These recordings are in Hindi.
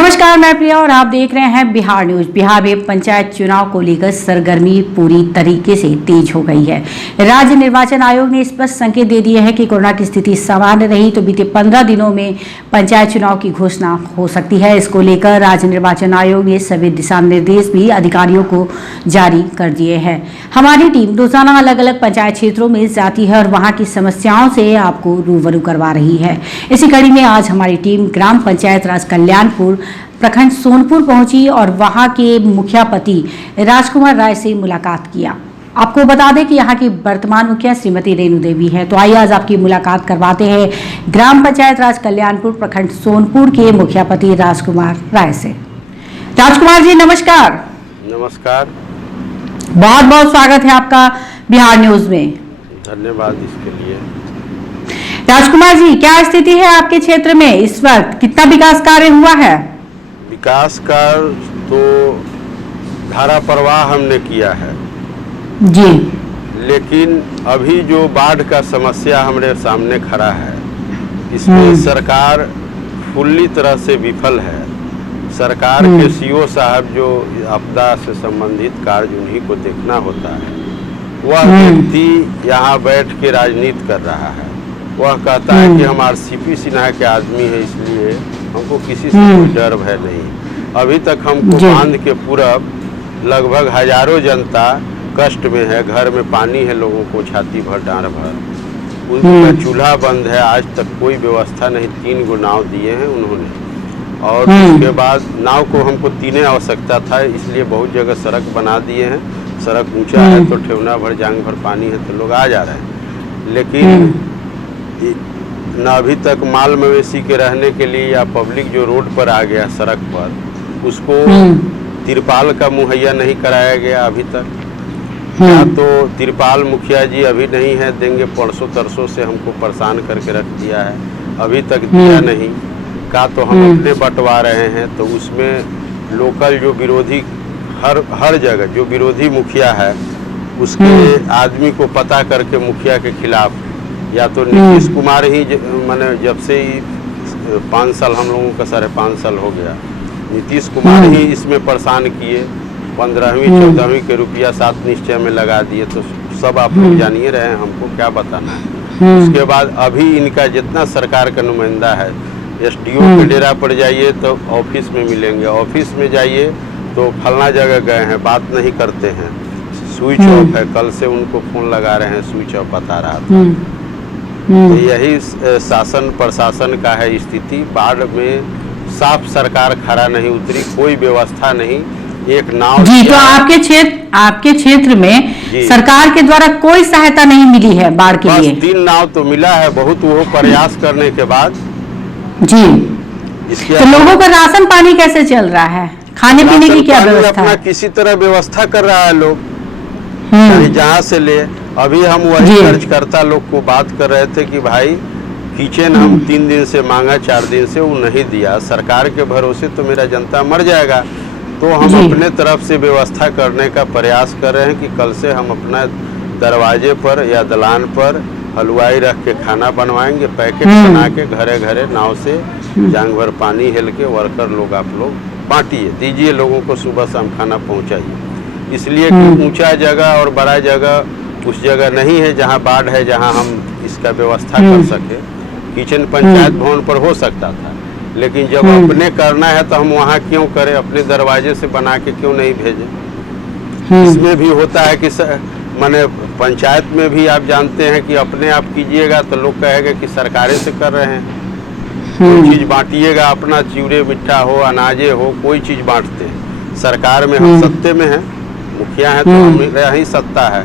नमस्कार, मैं प्रिया और आप देख रहे हैं बिहार न्यूज। बिहार में पंचायत चुनाव को लेकर सरगर्मी पूरी तरीके से तेज हो गई है। राज्य निर्वाचन आयोग ने स्पष्ट संकेत दे दिए हैं कि कोरोना की स्थिति सामान्य रही तो बीते 15 दिनों में पंचायत चुनाव की घोषणा हो सकती है। इसको लेकर राज्य निर्वाचन आयोग ने सभी दिशा निर्देश भी अधिकारियों को जारी कर दिए हैं। हमारी टीम रोजाना अलग अलग पंचायत क्षेत्रों में जाती है और वहां की समस्याओं से आपको रूबरू करवा रही है। इसी कड़ी में आज हमारी टीम ग्राम पंचायत राज कल्याणपुर प्रखंड सोनपुर पहुंची और वहां के मुखिया पति राजकुमार राय से मुलाकात किया। आपको बता दें कि यहाँ की वर्तमान मुखिया श्रीमती रेणु देवी है। तो आइए आज आपकी मुलाकात करवाते हैं ग्राम पंचायत राज कल्याणपुर प्रखंड सोनपुर के मुखिया पति राजकुमार राय से। राजकुमार जी नमस्कार। नमस्कार, बहुत बहुत स्वागत है आपका बिहार न्यूज में। धन्यवाद इसके लिए। राजकुमार जी, क्या स्थिति है आपके क्षेत्र में इस वक्त? कितना विकास कार्य हुआ है? विकास कार्य तो धारा प्रवाह हमने किया है जी, लेकिन अभी जो बाढ़ का समस्या हमारे सामने खड़ा है, इसमें सरकार पूरी तरह से विफल है। सरकार के सीओ साहब जो आपदा से संबंधित कार्य उन्हीं को देखना होता है, वह व्यक्ति यहाँ बैठ के राजनीति कर रहा है। वह कहता है कि हम आरसीपी सिन्हा के आदमी है, इसलिए हमको किसी से कोई डर भय नहीं। अभी तक हमको बांध के पूरब लगभग हजारों जनता कष्ट में है, घर में पानी है, लोगों को छाती भर डांड भर, उनका चूल्हा बंद है, आज तक कोई व्यवस्था नहीं। 3 गो नाव दिए हैं उन्होंने, और उसके बाद नाव को हमको 3 आवश्यकता था, इसलिए बहुत जगह सड़क बना दिए हैं। सड़क ऊंचा है तो ठेवना भर जांग भर पानी है तो लोग आ जा रहे हैं, लेकिन न अभी तक माल मवेशी के रहने के लिए या पब्लिक जो रोड पर आ गया सड़क पर, उसको तिरपाल का मुहैया नहीं कराया गया अभी तक। या तो तिरपाल मुखिया जी अभी नहीं है, देंगे परसों तरसों से हमको परेशान करके रख दिया है, अभी तक दिया नहीं। का तो हम अपने बंटवा रहे हैं, तो उसमें लोकल जो विरोधी हर जगह जो विरोधी मुखिया है उसके आदमी को पता करके मुखिया के खिलाफ, या तो नीतीश कुमार ही मैंने जब से ही 5 साल हम लोगों का 5.5 साल हो गया, नीतीश कुमार ही इसमें परेशान किए। 15वीं 14वीं के रुपया 7 निश्चय में लगा दिए, तो सब आप लोग जानिए रहे हैं, हमको क्या बताना है। उसके बाद अभी इनका जितना सरकार का नुमाइंदा है, एसडीओ के डेरा पर जाइए तो ऑफिस में मिलेंगे, ऑफिस में जाइए तो फलना जगह गए हैं, बात नहीं करते हैं, स्विच ऑफ है। कल से उनको फोन लगा रहे हैं, स्विच ऑफ बता रहा था। तो यही शासन प्रशासन का है स्थिति। बाढ़ में साफ सरकार खरा नहीं उतरी, कोई व्यवस्था नहीं, एक नाव जी। तो आपके क्षेत्र में सरकार के द्वारा कोई सहायता नहीं मिली है बाढ़ के लिए? 3 नाव तो मिला है, बहुत वो प्रयास करने के बाद जी। तो लोगों का राशन पानी कैसे चल रहा है? खाने पीने की क्या व्यवस्था है? किसी तरह व्यवस्था कर रहा है लोग, जहाँ से ले। अभी हम वही खर्चकर्ता लोग को बात कर रहे थे कि भाई किचन हम 3 दिन से मांगा, 4 दिन से वो नहीं दिया। सरकार के भरोसे तो मेरा जनता मर जाएगा। तो हम अपने तरफ से व्यवस्था करने का प्रयास कर रहे हैं कि कल से हम अपना दरवाजे पर या दलान पर हलवाई रख के खाना बनवाएंगे, पैकेट बना के घरे घरे नाव से जांग भर पानी हेल के वर्कर लोग आप लोग बांटिए, दीजिए लोगों को, सुबह शाम खाना पहुंचाइए। इसलिए कि ऊंचा जगह और बड़ा जगह उस जगह नहीं है जहां बाढ़ है, जहां हम इसका व्यवस्था कर सके। किचन पंचायत भवन पर हो सकता था, लेकिन जब अपने करना है तो हम वहां क्यों करें, अपने दरवाजे से बना के क्यों नहीं भेजें। इसमें भी होता है कि माने पंचायत में भी आप जानते हैं कि अपने आप कीजिएगा तो लोग कहेंगे कि सरकारें से कर रहे हैं। कोई चीज़ बांटिएगा, अपना चिवड़े मिठा हो, अनाजे हो, कोई चीज़ बांटते हैं। सरकार में हम सत्ते में हैं, मुखिया हैं, तो हमारा ही सत्ता है,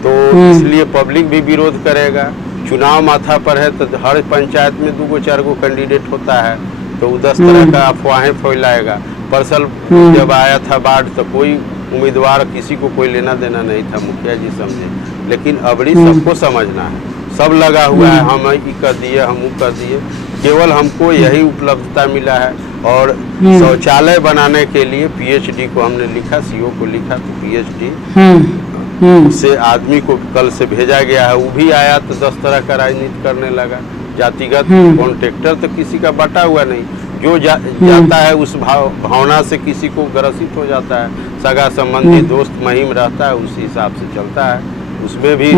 तो इसलिए पब्लिक भी विरोध करेगा। चुनाव माथा पर है तो हर पंचायत में 2 4 कैंडिडेट होता है, तो 10 तरह का अफवाहें फैलाएगा। परसल जब आया था बाढ़ तो कोई उम्मीदवार किसी को कोई लेना देना नहीं था, मुखिया जी समझे। लेकिन अबड़ी सबको समझना है, सब लगा हुआ है, हम ही कर दिए, हम वो कर दिए। केवल हमको यही उपलब्धता मिला है। और शौचालय बनाने के लिए पीएचडी को हमने लिखा, सीओ को लिखा, तो पीएचडी से आदमी को कल से भेजा गया है। वो भी आया तो 10 तरह का राजनीति करने लगा। जातिगत कॉन्ट्रैक्टर तो किसी का बटा हुआ नहीं, जो जाता है उस भावना से किसी को ग्रसित हो जाता है, सगा संबंधी दोस्त महिम रहता है, उसी हिसाब से चलता है। उसमें भी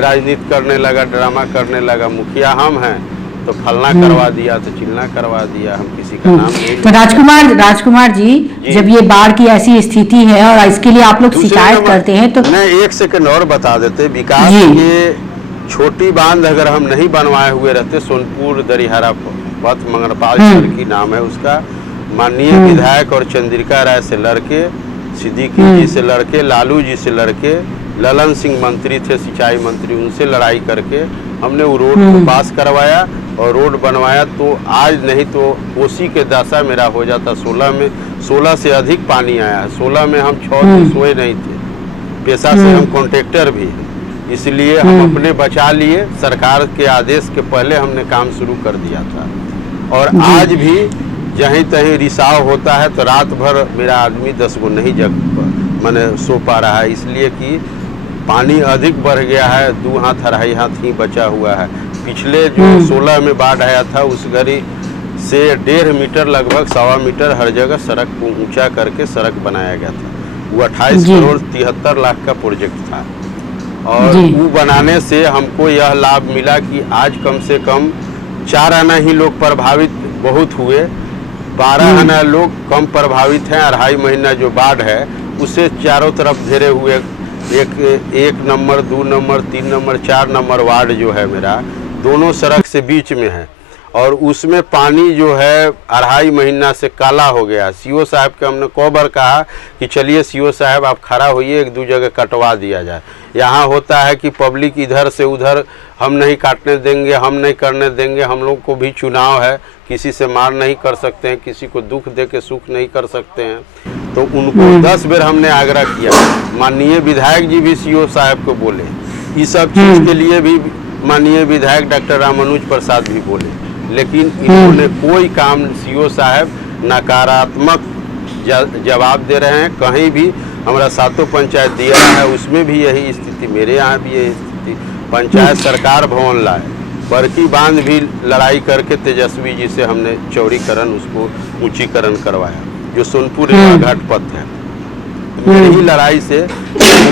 राजनीति करने लगा, ड्रामा करने लगा, मुखिया हम हैं तो फलना करवा दिया, तो चिलना करवा दिया, हम किसी का नाम नहीं। तो राजकुमार जी, जब ये बाढ़ की ऐसी स्थिति है और इसके लिए आप लोग शिकायत करते हैं तो मैं एक सेकंड और बता देते, विकास के छोटी बांध अगर हम नहीं बनवाए हुए रहते, सोनपुर दरिहारा पथ मंगलपाल की नाम है उसका, माननीय विधायक और चंद्रिका राय से लड़के, सिद्दीकी जी से लड़के, लालू जी से लड़के, ललन सिंह मंत्री थे सिंचाई मंत्री, उनसे लड़ाई करके हमने वो रोड को पास करवाया और रोड बनवाया। तो आज नहीं तो कोसी के दशा मेरा हो जाता। 16 से अधिक पानी आया है। 16 में हम 6 दिन सोए नहीं थे। पेशा से हम कॉन्ट्रैक्टर भी हैं, इसलिए हम अपने बचा लिए। सरकार के आदेश के पहले हमने काम शुरू कर दिया था। और आज भी जहीं तहीं रिसाव होता है तो रात भर मेरा आदमी 10 गो नहीं मैंने सो पा रहा है, इसलिए कि पानी अधिक बढ़ गया है। 2 हाथ अढ़ाई हाथ ही बचा हुआ है। पिछले जो 16 में बाढ़ आया था उस घड़ी से 1.5 मीटर लगभग 1.25 मीटर हर जगह सड़क को ऊंचा करके सड़क बनाया गया था। वो 28 करोड़ 73 लाख का प्रोजेक्ट था और वो बनाने से हमको यह लाभ मिला कि आज कम से कम 4 आना ही लोग प्रभावित बहुत हुए, 12 आना लोग कम प्रभावित हैं। 2.5 महीना जो बाढ़ है उससे चारों तरफ घेरे हुए एक number 2 number 3 number 4 number ward जो है मेरा, दोनों सड़क से बीच में है और उसमें पानी जो है 2.5 महीना से काला हो गया। सीओ साहब के हमने कई बार कहा कि चलिए सीओ साहब आप खड़ा होइए, 1-2 जगह कटवा दिया जाए। यहाँ होता है कि पब्लिक इधर से उधर हम नहीं काटने देंगे, हम नहीं करने देंगे। हम लोग को भी चुनाव है, किसी से मार नहीं कर सकते हैं, किसी को दुख दे के सुख नहीं कर सकते हैं। तो उनको 10 बार हमने आग्रह किया। माननीय विधायक जी भी सीओ साहब को बोले, इस सब चीज़ के लिए भी माननीय विधायक डॉक्टर रामानुज प्रसाद भी बोले, लेकिन इन्होंने कोई काम, सीओ साहब नकारात्मक जवाब दे रहे हैं। कहीं भी हमारा 7 पंचायत दिया है उसमें भी यही स्थिति, मेरे यहाँ भी यही स्थिति। पंचायत सरकार भवन लाए, बरकी बांध भी लड़ाई करके तेजस्वी जी से हमने चौड़ीकरण उसको ऊंचीकरण करवाया, जो सोनपुर घाट पथ है। मेरी ही लड़ाई से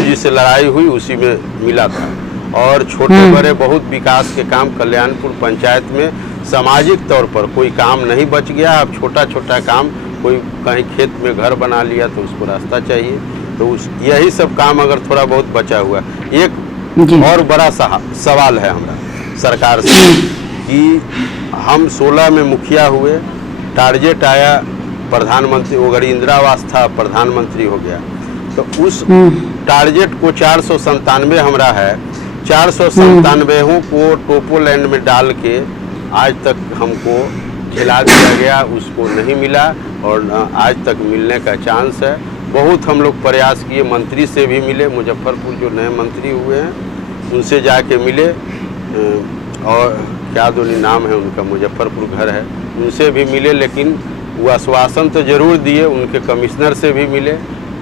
जी से लड़ाई हुई, उसी में मिला था। और छोटे बड़े बहुत विकास के काम कल्याणपुर पंचायत में सामाजिक तौर पर कोई काम नहीं बच गया। अब छोटा छोटा काम, कोई कहीं खेत में घर बना लिया तो उसको रास्ता चाहिए, तो यही सब काम अगर थोड़ा बहुत बचा हुआ। एक और बड़ा सवाल है हमारा सरकार से कि हम 16 में मुखिया हुए, टारगेट आया प्रधानमंत्री, वो घड़ी इंदिरा आवास था, प्रधानमंत्री हो गया, तो उस टारगेट को 497 हमारा है, 497 को टोपोलैंड में डाल के आज तक हमको खिला दिया गया, उसको नहीं मिला और आज तक मिलने का चांस है। बहुत हम लोग प्रयास किए, मंत्री से भी मिले, मुजफ्फरपुर जो नए मंत्री हुए हैं उनसे जाके मिले, और क्या दोनों नाम है उनका, मुजफ्फरपुर घर है, उनसे भी मिले, लेकिन वो आश्वासन तो जरूर दिए। उनके कमिश्नर से भी मिले,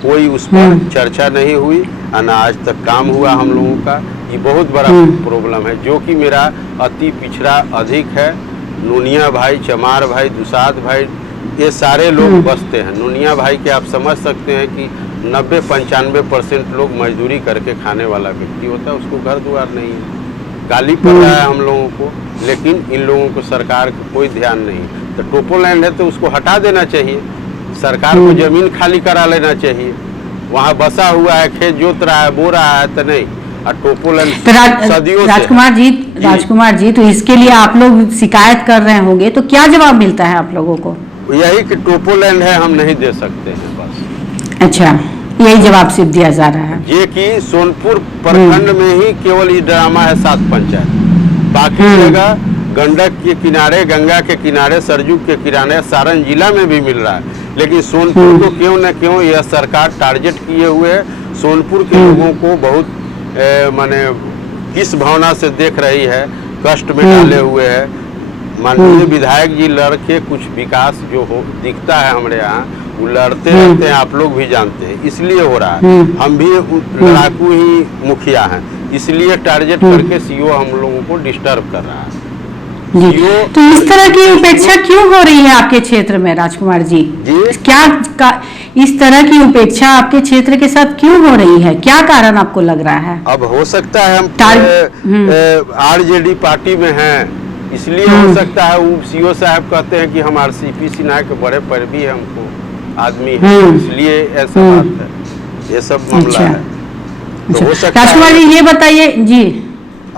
कोई उस पर चर्चा नहीं हुई, ना आज तक काम हुआ हम लोगों का। ये बहुत बड़ा प्रॉब्लम है, जो कि मेरा अति पिछड़ा अधिक है। नूनिया भाई, चमार भाई, दुसाद भाई, ये सारे लोग बसते हैं। नूनिया भाई के आप समझ सकते हैं कि 90-95% लोग मजदूरी करके खाने वाला व्यक्ति होता है, उसको घर द्वार नहीं है। गाली पड़ रहा है हम लोगों को, लेकिन इन लोगों को सरकार का कोई ध्यान नहीं। तो टोपोलैंड है तो उसको हटा देना चाहिए, सरकार को जमीन खाली करा लेना चाहिए। वहाँ बसा हुआ है, खेत जोत रहा है, बो रहा है, तो नहीं। और टोपोलैंड सदियों से। राजकुमार जी, तो इसके लिए आप लोग शिकायत कर रहे होंगे, तो क्या जवाब मिलता है आप लोगों को? यही कि टोपोलैंड है, हम नहीं दे सकते हैं, बस। अच्छा, यही जवाब सिर्फ दिया जा रहा है। ये कि सोनपुर प्रखंड में ही केवल ये ड्रामा है 7 पंचायत, बाकी जगह गंडक के किनारे, गंगा के किनारे, सरजू के किनारे, सारण जिला में भी मिल रहा है। लेकिन सोनपुर को क्यों न क्यों यह सरकार टारगेट किए हुए है। सोनपुर के लोगों को बहुत माने किस भावना से देख रही है, कष्ट में डाले हुए है। माननीय विधायक जी लड़के कुछ विकास जो हो दिखता है हमारे यहाँ, वो लड़ते रहते हैं, आप लोग भी जानते हैं, इसलिए हो रहा है। हम भी लड़ाकू ही मुखिया हैं, इसलिए टारगेट करके सीओ हम लोगों को डिस्टर्ब कर रहा है। जी। तो इस तरह की उपेक्षा क्यों हो रही है आपके क्षेत्र में राजकुमार जी? क्या इस तरह की उपेक्षा आपके क्षेत्र के साथ क्यों हो रही है? क्या कारण आपको लग रहा है? अब हो सकता है हम आरजेडी पार्टी में हैं, इसलिए हो सकता है सीओ साहब कहते हैं कि हम आरसीपी सिन्हा के बड़े पैरवी हैं, हमको आदमी है, इसलिए ऐसा बात है, ये सब मामला है। तो हो सकता है राजकुमार जी ये बताइए जी,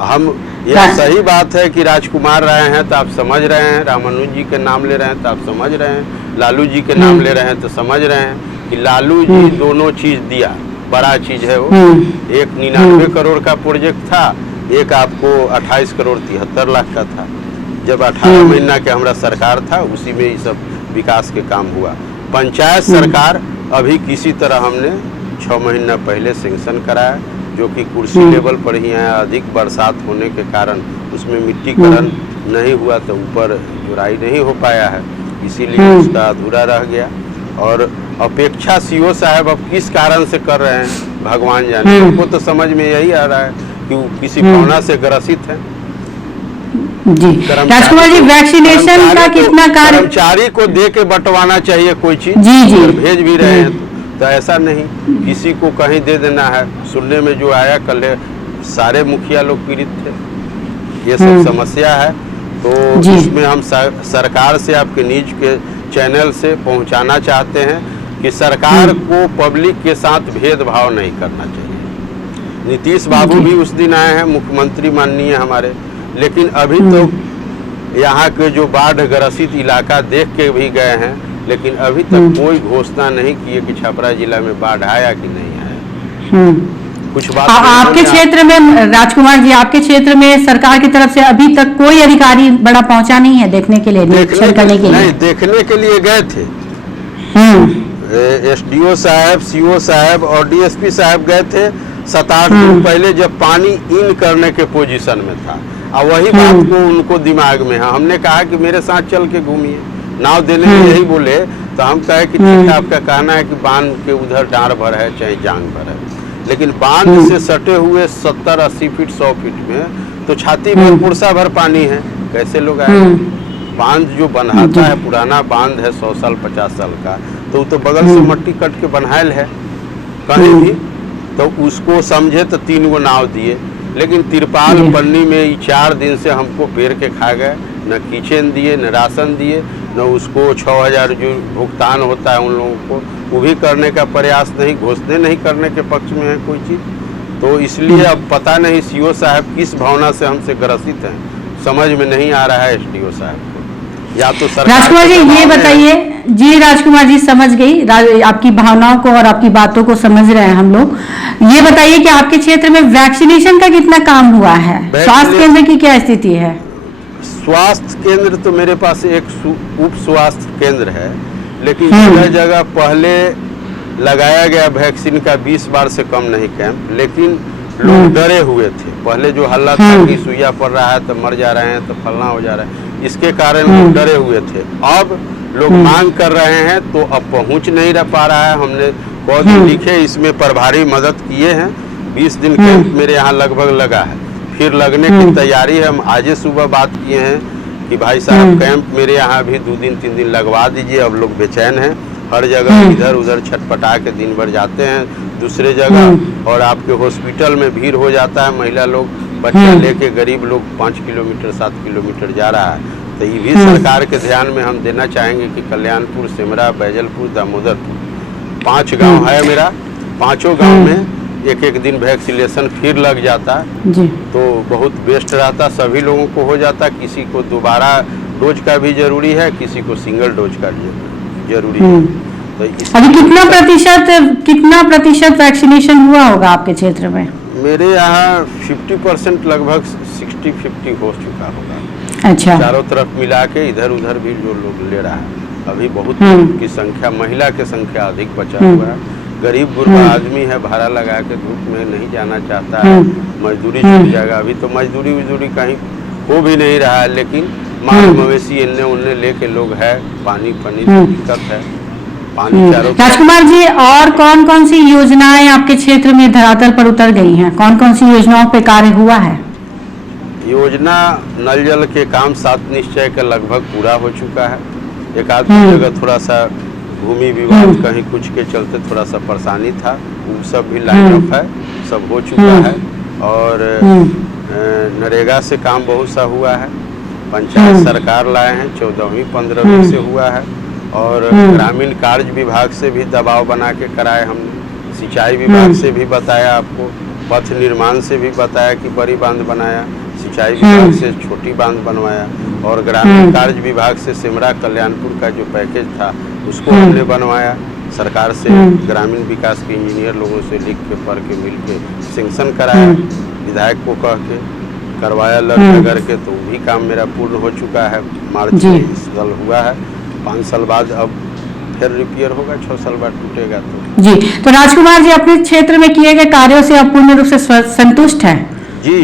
हम यह सही बात है कि राजकुमार रहे हैं तो आप समझ रहे हैं, रामानुज जी के नाम ले रहे हैं तो आप समझ रहे हैं, लालू जी के नाम ले रहे हैं तो समझ रहे हैं कि लालू जी दोनों चीज दिया, बड़ा चीज है वो। एक 99 करोड़ का प्रोजेक्ट था, एक आपको 28 करोड़ 73 लाख का था। जब 18 महीना के हमारा सरकार था उसी में ये सब विकास के काम हुआ। पंचायत सरकार अभी किसी तरह हमने 6 महीना पहले सेंक्शन कराया, जो कि कुर्सी लेवल पर ही है। अधिक बरसात होने के कारण उसमें मिट्टीकरण नहीं हुआ तो ऊपर जुराई नहीं हो पाया है, इसीलिए उसका अधूरा रह गया। और अपेक्षा सीओ साहब अब किस कारण से कर रहे हैं भगवान जाने, हमको तो समझ में यही आ रहा है कि वो किसी भावना से ग्रसित है। जी राजकुमार जी, वैक्सीनेशन का कितना कार्य कर्मचारी को दे के बंटवाना चाहिए कोई चीज, जी भेज भी रहे हैं तो ऐसा नहीं किसी को कहीं दे देना है। सुनने में जो आया कल सारे मुखिया लोग पीड़ित थे, ये सब समस्या है। तो इसमें हम सरकार से आपके न्यूज के चैनल से पहुंचाना चाहते हैं कि सरकार को पब्लिक के साथ भेदभाव नहीं करना चाहिए। नीतीश बाबू भी उस दिन आए हैं, मुख्यमंत्री माननीय हमारे, लेकिन अभी तो यहाँ के जो बाढ़ ग्रसित इलाका देख के भी गए हैं, लेकिन अभी तक कोई घोषणा नहीं किए कि छपरा जिला में बाढ़ आया कि नहीं आया। कुछ बात आपके क्षेत्र में राजकुमार जी, आपके क्षेत्र में सरकार की तरफ से अभी तक कोई अधिकारी बड़ा पहुंचा नहीं है देखने के लिए, निरीक्षण करने के लिए? नहीं, देखने के लिए गए थे। एसडीओ साहब, सीओ साहब और डीएसपी साहब गए थे 7-8 दिन पहले, जब पानी इन करने के पोजीशन में था। और वही बात को उनको दिमाग में है। हमने कहा कि मेरे साथ चल के घूमिए, नाव देने में यही बोले तो हम कहे कि ठीक है, आपका कहना है कि बांध के उधर डांड भर है चाहे जांग भर है, लेकिन बांध से सटे हुए 70-80 फीट 100 फीट में तो छाती भर पुरसा भर पानी है, कैसे लोग आए? बांध जो बनाता है, पुराना बांध है 100 साल 50 साल का, तो बगल से मट्टी कट के बनायल है कहीं भी, तो उसको समझे तो 3 गो नाव दिए, लेकिन तिरपाल पन्नी में 4 दिन से हमको पेर के खा गए। न किचन दिए, न राशन दिए, न उसको 6000 जो भुगतान होता है उन लोगों को वो भी करने का प्रयास नहीं, घोषणा नहीं करने के पक्ष में है कोई चीज़। तो इसलिए अब पता नहीं सीओ साहब किस भावना से हमसे ग्रसित हैं, समझ में नहीं आ रहा है एसडीओ साहब को। या तो राजकुमार जी ये बताइए, जी राजकुमार जी समझ गई आपकी भावनाओं को और आपकी बातों को समझ रहे हैं हम लोग। ये बताइए कि आपके क्षेत्र में वैक्सीनेशन का कितना काम हुआ है? स्वास्थ्य केंद्र की क्या स्थिति है? स्वास्थ्य केंद्र तो मेरे पास एक उप स्वास्थ्य केंद्र है, लेकिन जगह जगह पहले लगाया गया वैक्सीन का 20 बार से कम नहीं कैंप, लेकिन लोग डरे हुए थे। पहले जो हल्ला था कि सुइया पड़ रहा है तो मर जा रहे हैं तो फलना हो जा रहा है, इसके कारण लोग डरे हुए थे। अब लोग मांग कर रहे हैं तो अब पहुंच नहीं रह पा रहा है। हमने बहुत लिखे, इसमें प्रभारी मदद किए हैं। 20 दिन कैंप मेरे यहाँ लगभग लगा है, फिर लगने की तैयारी है। हम आज सुबह बात किए हैं कि भाई साहब कैंप मेरे यहाँ भी 2 दिन 3 दिन लगवा दीजिए। अब लोग बेचैन हैं, हर जगह इधर उधर छटपटा के दिन भर जाते हैं दूसरे जगह, और आपके हॉस्पिटल में भीड़ हो जाता है। महिला लोग बच्चा लेके, गरीब लोग 5 किलोमीटर 7 किलोमीटर जा रहा है। तो ये भी सरकार के ध्यान में हम देना चाहेंगे कि कल्याणपुर, सिमरा, बैजलपुर, दामोदरपुर 5 गांव है मेरा, 5 गांव में एक दिन वैक्सीनेशन फिर लग जाता जी, तो बहुत बेस्ट रहता, सभी लोगों को हो जाता। किसी को दोबारा डोज का भी जरूरी है, किसी को सिंगल डोज का जरूरी है। तो अभी कितना प्रतिशत वैक्सीनेशन हुआ होगा आपके क्षेत्र में? मेरे यहाँ 50% लगभग 60-50 हो चुका होगा। अच्छा, चारों तरफ मिला के इधर उधर भी जो लोग ले रहा है, अभी बहुत की संख्या, महिला की संख्या अधिक बचा हुआ है। गरीब गुरबा आदमी है, भाड़ा लगा के धूप में नहीं जाना चाहता है, मजदूरी छूट जाएगा। अभी तो मजदूरी कहीं हो भी नहीं रहा है, लेकिन माल मवेशी इन्ने उन्ने लेके लोग है, पानी दिक्कत है, पानी चारों। राजकुमार जी, और कौन कौन सी योजनाएं आपके क्षेत्र में धरातल पर उतर गई हैं? कौन कौन सी योजनाओं पे कार्य हुआ है? योजना नल जल के काम 7 निश्चय का लगभग पूरा हो चुका है। एक आध जगह थोड़ा सा भूमि विवाद कहीं कुछ के चलते थोड़ा सा परेशानी था, वो सब भी लाइन अप है, सब हो चुका है। और नरेगा से काम बहुत सा हुआ है, पंचायत सरकार लाए हैं, 14वीं 15वीं से हुआ है। और ग्रामीण कार्य विभाग से भी दबाव बना के कराए हमने, सिंचाई विभाग से भी बताया आपको, पथ निर्माण से भी बताया कि बड़ी बांध बनाया, सिंचाई विभाग से छोटी बांध बनवाया, और ग्रामीण कार्य विभाग से सिमरा कल्याणपुर का जो पैकेज था उसको हमने बनवाया। सरकार से ग्रामीण विकास के इंजीनियर लोगों से लिख के पढ़ के मिल के सेंक्शन कराया, विधायक को कह के करवाया लड़नगर के, तो भी काम मेरा पूर्ण हो चुका है। मार्च में इस साल हुआ है, 5 साल बाद अब फिर रिपेयर होगा, 6 साल बाद टूटेगा। जी, तो राजकुमार जी अपने क्षेत्र में किए गए कार्यों से आप पूर्ण रूप से संतुष्ट हैं? जी,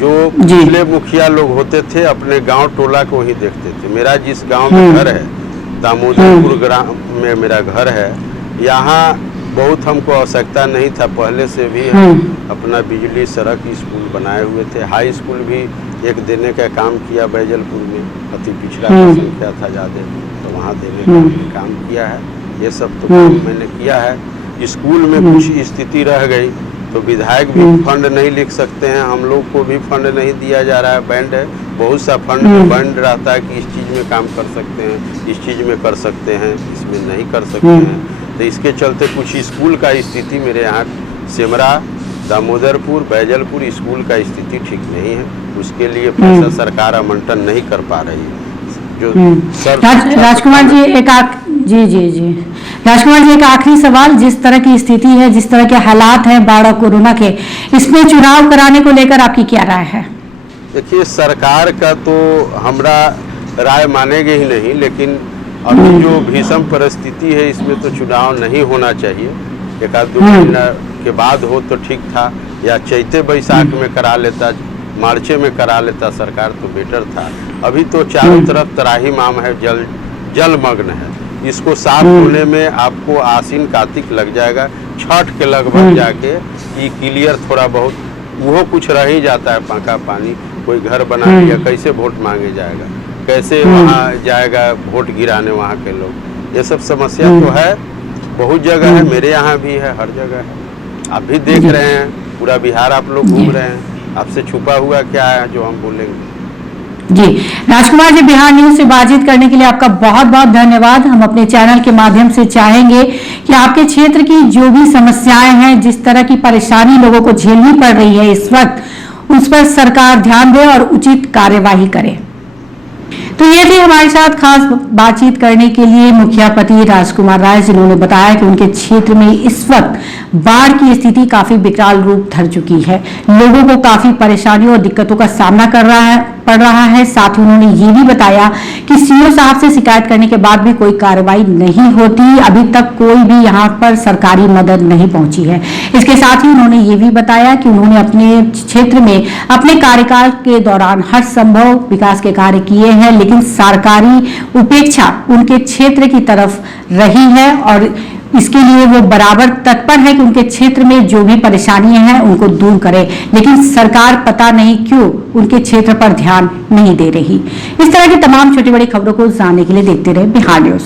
जो पिछले मुखिया लोग होते थे अपने गांव टोला को ही देखते थे। मेरा जिस गांव में घर है, दामोदरपुर ग्राम में मेरा घर है, यहाँ बहुत हमको आवश्यकता नहीं था, पहले से भी हम अपना बिजली सड़क स्कूल बनाए हुए थे। हाई स्कूल भी एक देने का काम किया बैजलपुर में, अति पिछड़ा संख्या था ज़्यादा, तो वहाँ देने का काम किया है। ये सब तो काम मैंने किया है। स्कूल में कुछ स्थिति रह गई तो विधायक भी फंड नहीं लिख सकते हैं, हम लोग को भी फंड नहीं दिया जा रहा है। बैंड है, बहुत सा फंड बैंड रहता है कि इस चीज़ में काम कर सकते हैं, इस चीज़ में कर सकते हैं, इसमें नहीं कर सकते हैं। तो इसके चलते कुछ स्कूल का स्थिति मेरे यहाँ सिमरा, दामोदरपुर, बैजलपुर स्कूल का स्थिति ठीक नहीं है, उसके लिए पैसा सरकार आवंटन नहीं कर पा रही है। जो राजकुमार जी राजकुमार जी एक आखिरी सवाल, जिस तरह की स्थिति है, जिस तरह के हालात हैं बाढ़ और कोरोना के, इसमें चुनाव कराने को लेकर आपकी क्या राय है? देखिए, सरकार का तो हमरा राय मानेंगे ही नहीं, लेकिन अभी जो भीषण परिस्थिति है इसमें तो चुनाव नहीं होना चाहिए। एक आध 2 महीना के बाद हो तो ठीक था, या चैते बैसाख में करा लेता, मार्चे में करा लेता सरकार तो बेटर था। अभी तो चारों तरफ तराहीमाम है, जलमग्न है। इसको साफ होने में आपको आसीन कार्तिक लग जाएगा, छठ के लगभग जाके ये क्लियर थोड़ा बहुत, वो कुछ रह ही जाता है पाका पानी। कोई घर बना लिया, कैसे वोट मांगे जाएगा, कैसे वहाँ जाएगा वोट गिराने वहाँ के लोग, ये सब समस्या तो है, बहुत जगह है, मेरे यहाँ भी है, हर जगह है। आप भी देख रहे हैं, पूरा बिहार आप लोग घूम रहे हैं, आपसे छुपा हुआ क्या है जो हम बोलेंगे? जी, राजकुमार जी, बिहार न्यूज से बातचीत करने के लिए आपका बहुत बहुत धन्यवाद। हम अपने चैनल के माध्यम से चाहेंगे कि आपके क्षेत्र की जो भी समस्याएं हैं, जिस तरह की परेशानी लोगों को झेलनी पड़ रही है इस वक्त, उस पर सरकार ध्यान दे और उचित कार्यवाही करे। तो ये थे हमारे साथ खास बातचीत करने के लिए मुखिया पति राजकुमार राय, जिन्होंने बताया कि उनके क्षेत्र में इस वक्त बाढ़ की स्थिति काफी विकराल रूप धर चुकी है, लोगों को काफी परेशानियों और दिक्कतों का सामना पड़ रहा है। साथ ही उन्होंने ये भी बताया कि सीओ साहब से शिकायत करने के बाद भी कोई कार्रवाई नहीं होती, अभी तक कोई भी यहाँ पर सरकारी मदद नहीं पहुंची है। इसके साथ ही उन्होंने ये भी बताया कि उन्होंने अपने क्षेत्र में अपने कार्यकाल के दौरान हर संभव विकास के कार्य किए हैं, लेकिन सरकारी उपेक्षा उनके क्षेत्र की तरफ रही है और इसके लिए वो बराबर तत्पर है कि उनके क्षेत्र में जो भी परेशानियां हैं उनको दूर करे, लेकिन सरकार पता नहीं क्यों उनके क्षेत्र पर ध्यान नहीं दे रही। इस तरह की तमाम छोटी बड़ी खबरों को जानने के लिए देखते रहे बिहार न्यूज।